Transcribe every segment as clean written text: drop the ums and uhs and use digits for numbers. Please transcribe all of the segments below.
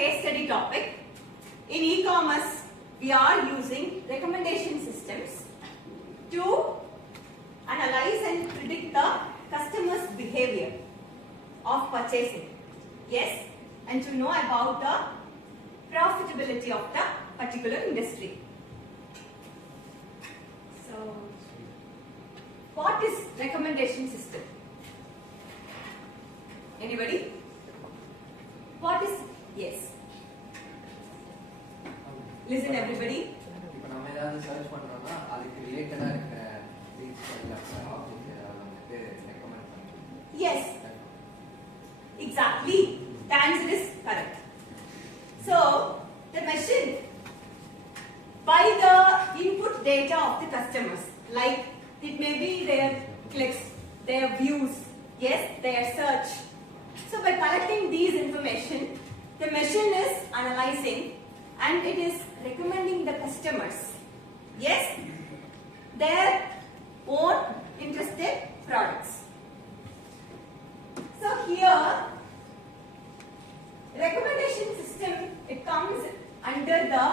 case study topic. In e-commerce, we are using recommendation systems to analyze and predict the customer's behavior of purchasing. Yes, and to know about the profitability of the particular industry. So, what is recommendation system? Anybody? What is, yes. Listen everybody. இப்போ நம்ம ஏதாவது search பண்றோம்னா அதுக்கு ரிலேட்டடா இருக்கிற links எல்லாம் object வந்து recommend பண்ணுவோம். Yes. Exactly. The answer is correct. So, the machine by the input data of the customers, like it may be their clicks, their views, yes, their search. So by collecting these information, the machine is analyzing and it is recommending the customers, yes, their own interested products. So here, recommendation system, it comes under the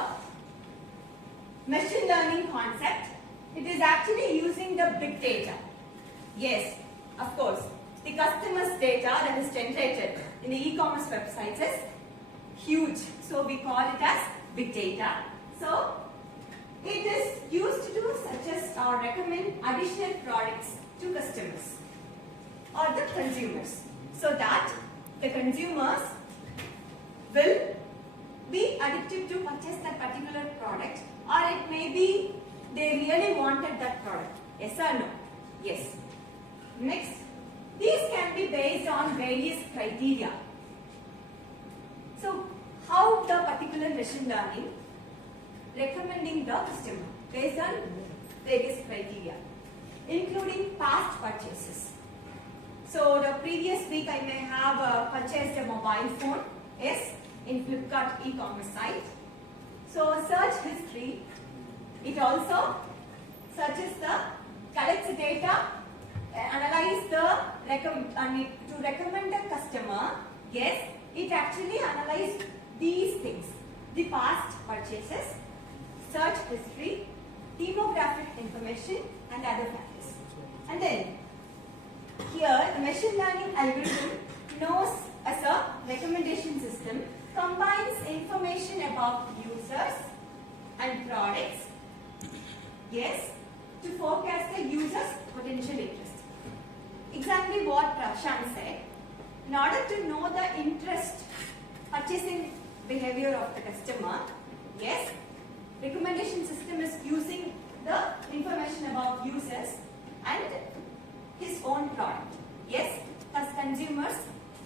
machine learning concept. It is actually using the big data. Yes, of course. The customer's data that is generated in the e-commerce websites is huge. So we call it as big data. So it is used to suggest or recommend additional products to customers or the consumers, so that the consumers will be addicted to purchase that particular product, or it may be they really wanted that product. Yes or no? Yes. Next, these can be based on various criteria. So, how the particular machine learning recommending the customer based on various criteria, including past purchases. So, the previous week I may have purchased a mobile phone, yes, in Flipkart e-commerce site. So, search history, it also searches the, collects data, analyze the, to recommend the customer, yes, it actually analyzes these things, the past purchases, search history, demographic information and other factors. And then, here the machine learning algorithm knows as a recommendation system, combines information about users and products, yes, to forecast the user's potential interest. Exactly what Shan said. In order to know the interest, purchasing behavior of the customer, yes, recommendation system is using the information about users and his own product. Yes, as consumers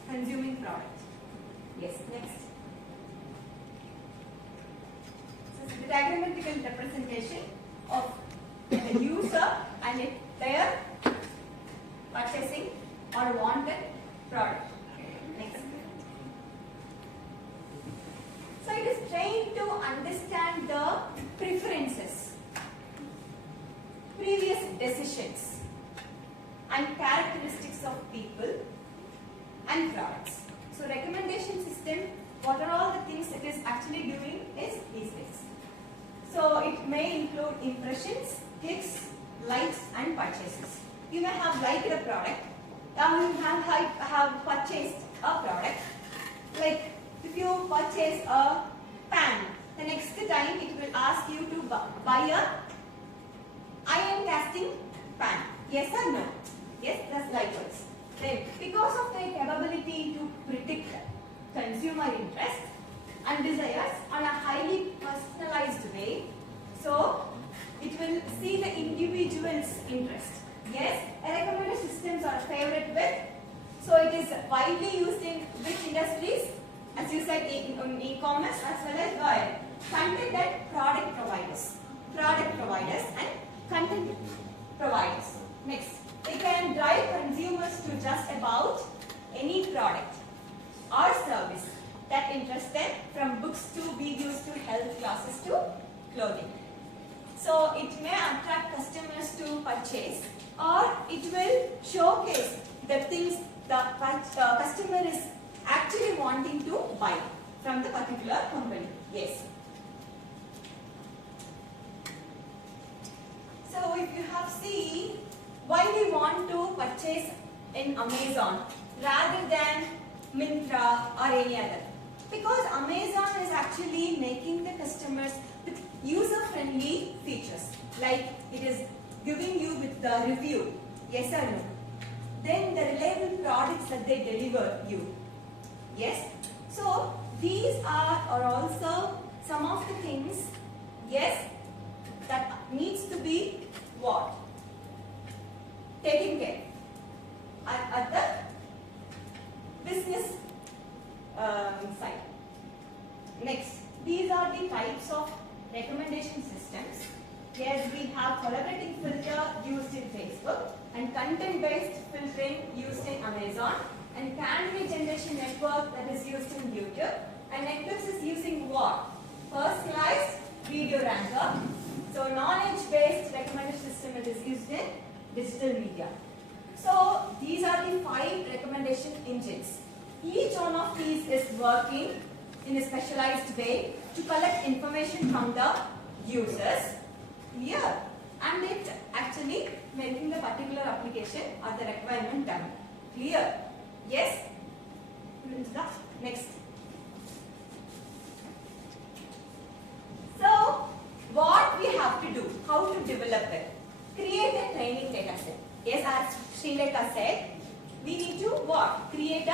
consuming product. Yes, next. So, the diagrammatical representation of the user and their purchasing or wanted product. Next. So it is trained to understand the preferences, previous decisions and characteristics of people and products. So recommendation system, what are all the things it is actually doing is these things. So it may include impressions, clicks, likes and purchases. You may have liked a product, you have purchased a product. Like if you purchase a pan, the next time it will ask you to buy a iron casting pan. Yes or no? Yes, that's likewise. Then because of their capability to predict consumer interest and desires on a highly personalized way, so it will see the individual's interest. Yes, recommended systems are favorite with, so it is widely used in which industries? As you said, in e-commerce as well as where? Content and product providers and content providers. Next, they can drive consumers to just about any product or service that interests them, from books to videos to health classes to clothing. So it may attract customers to purchase, or it will showcase the things the customer is actually wanting to buy. from the particular company. Yes. So if you have seen why we want to purchase in Amazon rather than Myntra or any other. Because Amazon is actually making the customers with user-friendly features. Like it is giving you with the review, yes or no. Then the reliable products that they deliver you. Yes. So these are also some of the things, yes, that needs to be what? Taken care at the business side. Next, these are the types of recommendation systems. Yes, we have collaborating filter used in Facebook and content-based filtering used in Amazon and candidate generation network that is used in YouTube, and Eclipse is using what? Personalized video ranker. So knowledge-based recommendation system that is used in digital media. So these are the 5 recommendation engines. Each one of these is working in a specialized way to collect information from the users. Clear? And it actually making the particular application or the requirement done. Clear? Yes? Next. So, what we have to do? How to develop it? Create a training data set. Yes, as Srilekha said, we need to what? Create a